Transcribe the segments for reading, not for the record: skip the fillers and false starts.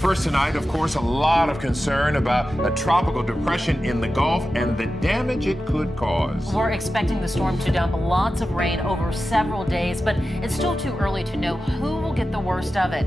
First tonight, of course, a lot of concern about a tropical depression in the Gulf and the damage it could cause. We're expecting the storm to dump lots of rain over several days, but it's still too early to know who will get the worst of it.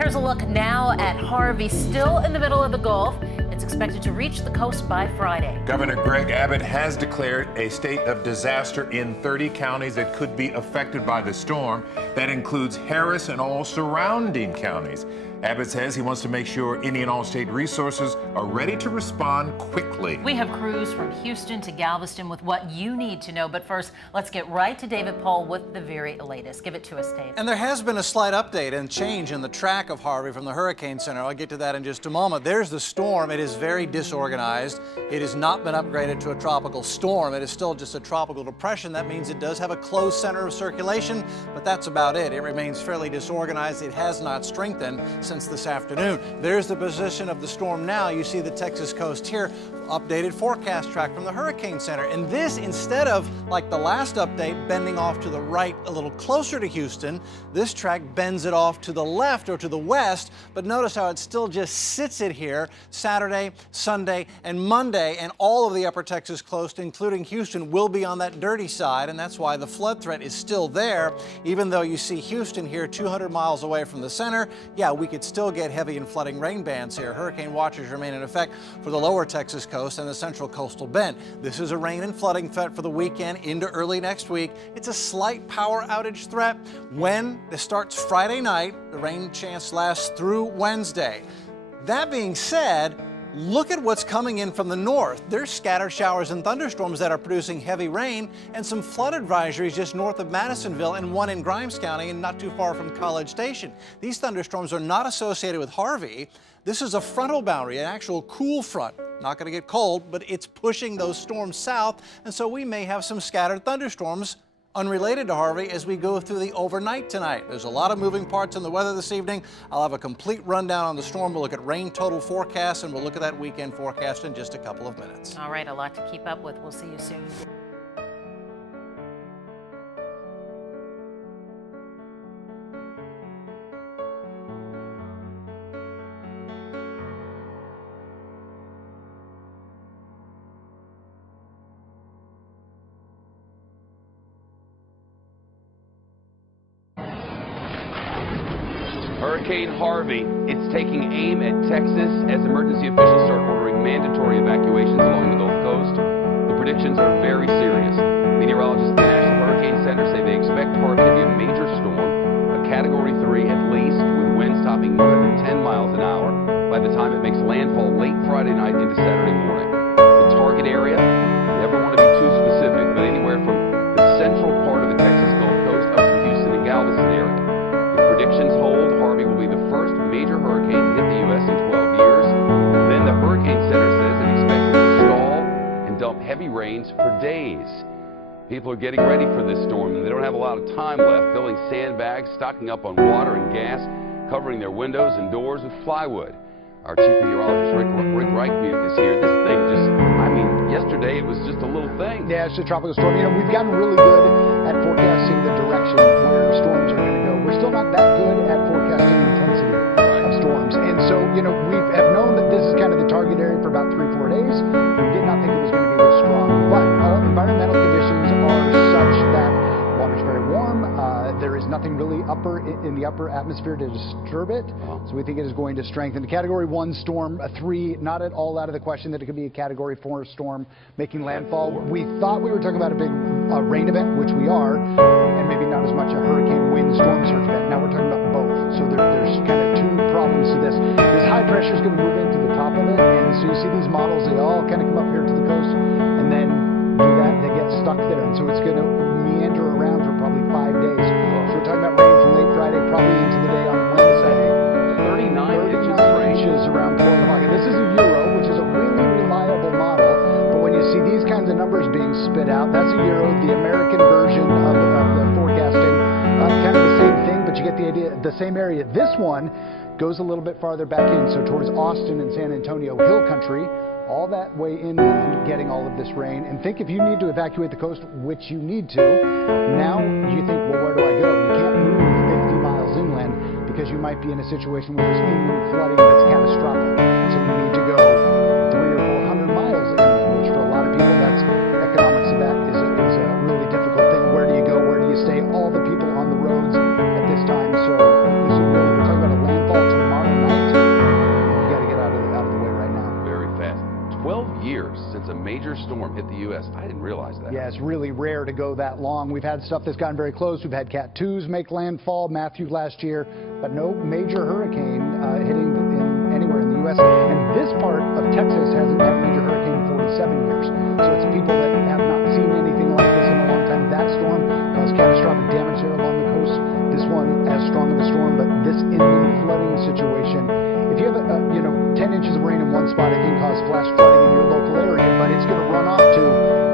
Here's a look now at Harvey, still in the middle of the Gulf. It's expected to reach the coast by Friday. Governor Greg Abbott has declared a state of disaster in 30 counties that could be affected by the storm. That includes Harris and all surrounding counties. Abbott says he wants to make sure any and all state resources are ready to respond quickly. We have crews from Houston to Galveston with what you need to know. But first, let's get right to David Paul with the very latest. Give it to us, Dave. And there has been a slight update and change in the track of Harvey from the Hurricane Center. I'll get to that in just a moment. There's the storm. It is very disorganized. It has not been upgraded to a tropical storm. It is still just a tropical depression. That means it does have a closed center of circulation, but that's about it. It remains fairly disorganized. It has not strengthened since this afternoon. There's the position of the storm now. You see the Texas coast here, updated forecast track from the Hurricane Center. And this, instead of like the last update, bending off to the right a little closer to Houston, this track bends it off to the left or to the west. But notice how it still just sits it here Saturday, Sunday, and Monday. And all of the upper Texas coast, including Houston, will be on that dirty side. And that's why the flood threat is still there. Even though you see Houston here 200 miles away from the center, yeah, we could still get heavy and flooding rain bands here. Hurricane watches remain in effect for the lower Texas coast and the central coastal bend. This is a rain and flooding threat for the weekend into early next week. It's a slight power outage threat. When it starts Friday night, the rain chance lasts through Wednesday. That being said, look at what's coming in from the north. There's scattered showers and thunderstorms that are producing heavy rain and some flood advisories just north of Madisonville and one in Grimes County and not too far from College Station. These thunderstorms are not associated with Harvey. This is a frontal boundary, an actual cool front. Not going to get cold, but it's pushing those storms south, and so we may have some scattered thunderstorms unrelated to Harvey as we go through the overnight tonight. There's a lot of moving parts in the weather this evening. I'll have a complete rundown on the storm. We'll look at rain total forecasts, and we'll look at that weekend forecast in just a couple of minutes. All right, a lot to keep up with. We'll see you soon. Hurricane Harvey, it's taking aim at Texas as emergency officials start ordering mandatory evacuations along the Gulf Coast. The predictions are very serious. Meteorologists at the National Hurricane Center say they expect Harvey to be a major storm, a Category 3 at least, with winds topping 110 miles an hour by the time it makes landfall late Friday night into Saturday morning. The target area, never want to be too specific, but anywhere from the central part of the Texas Gulf Coast up to the Houston and Galveston area. Predictions hold, Harvey will be the first major hurricane to hit the U.S. in 12 years. Then the Hurricane Center says it expects it to stall and dump heavy rains for days. People are getting ready for this storm, and they don't have a lot of time left, filling sandbags, stocking up on water and gas, covering their windows and doors with plywood. Our chief meteorologist, Rick Reichmuth, is here. This thing just, I mean, yesterday it was just a little thing. Yeah, it's a tropical storm. You know, we've gotten really good at forecasting the direction where storms are going to go. We're still not that good at forecasting the intensity of storms. And so, you know, we have known that this is kind of the target area for about 3-4 days. We did not think it was going to be this strong. But all environmental conditions are such that water's very warm. There is nothing really in the upper atmosphere to disturb it. So we think it is going to strengthen. The Category 1 storm, a 3, not at all out of the question that it could be a Category 4 storm making landfall. We thought we were talking about a big rain event, which we are, and maybe not as much a hurricane wind storm surge event. Now we're talking about both. So there's kind of two problems to this. This high pressure is going to move into the top of it, and so you see these models, they all kind of come up here to the coast, and then do that, they get stuck there. And so it's going to meander around for probably 5 days. So we're talking about rain from late Friday, probably into the day on Wednesday. 39 inches around 12 o'clock. And this is a Euro, which is a really reliable model. But when you see these kinds of numbers being spit out, that's a Euro, the American version of the forecasting. Kind of the same thing, but you get the idea. The same area. This one goes a little bit farther back in, so towards Austin and San Antonio Hill Country. All that way inland, getting all of this rain. And think if you need to evacuate the coast, which you need to, now you think, well, where do I go? You can't move 50 miles inland because areas, you might be in a situation where there's inland flooding that's catastrophic. So you need to go 300 or 400 miles inland, which for a lot of people, that's economics of that is a really difficult thing. Where do you go? Where do you stay? All the people on the roads at this time. So this is really, we're talking about a landfall tomorrow night. You got to get out of the way right now. Very fast. 12 years since a major storm hit the U.S. I didn't realize that. Yeah, it's really rare to go that long. We've had stuff that's gotten very close. We've had Cat 2s make landfall, Matthew last year, but no major hurricane hitting anywhere in the U.S. And this part of Texas hasn't had a major hurricane in 47 years. So it's people that have not seen anything like this in a long time. That storm caused catastrophic damage here along the coast. This one, as strong of a storm, but this inland flooding situation. If you have 10 inches of rain in one spot, it can cause flash flooding in your local area, but it's going to run off to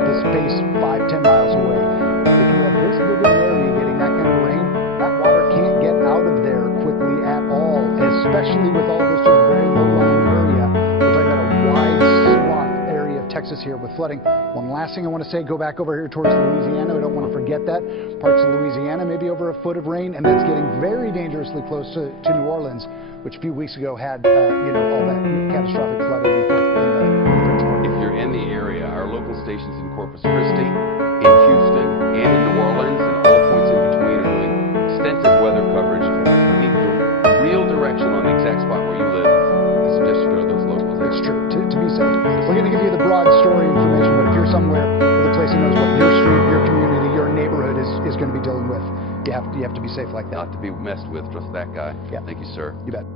the space 5-10 miles away. If you have this big of an area getting that kind of rain, that water can't get out of there quickly at all, especially with all this just very low-lying area. We're talking about a wide swath area of Texas here with flooding. One last thing I want to say, go back over here towards Louisiana. I don't want to forget that. Parts of Louisiana, maybe over a foot of rain, and that's getting very dangerously close to New Orleans, which a few weeks ago had, all that catastrophic flooding in the If you're in the area, our local stations in Corpus Christi, in Houston, and in New Orleans, and all points in between are doing extensive weather coverage. We need the real direction on the exact spot where you live. I suggest you go to those locals. It's true, to be safe. We're going to give you the broad story information, but if you're somewhere with a place that knows what your street, your community, your neighborhood is going to be dealing with, you have to be safe like that. Not to be messed with, just that guy. Yeah. Thank you, sir. You bet.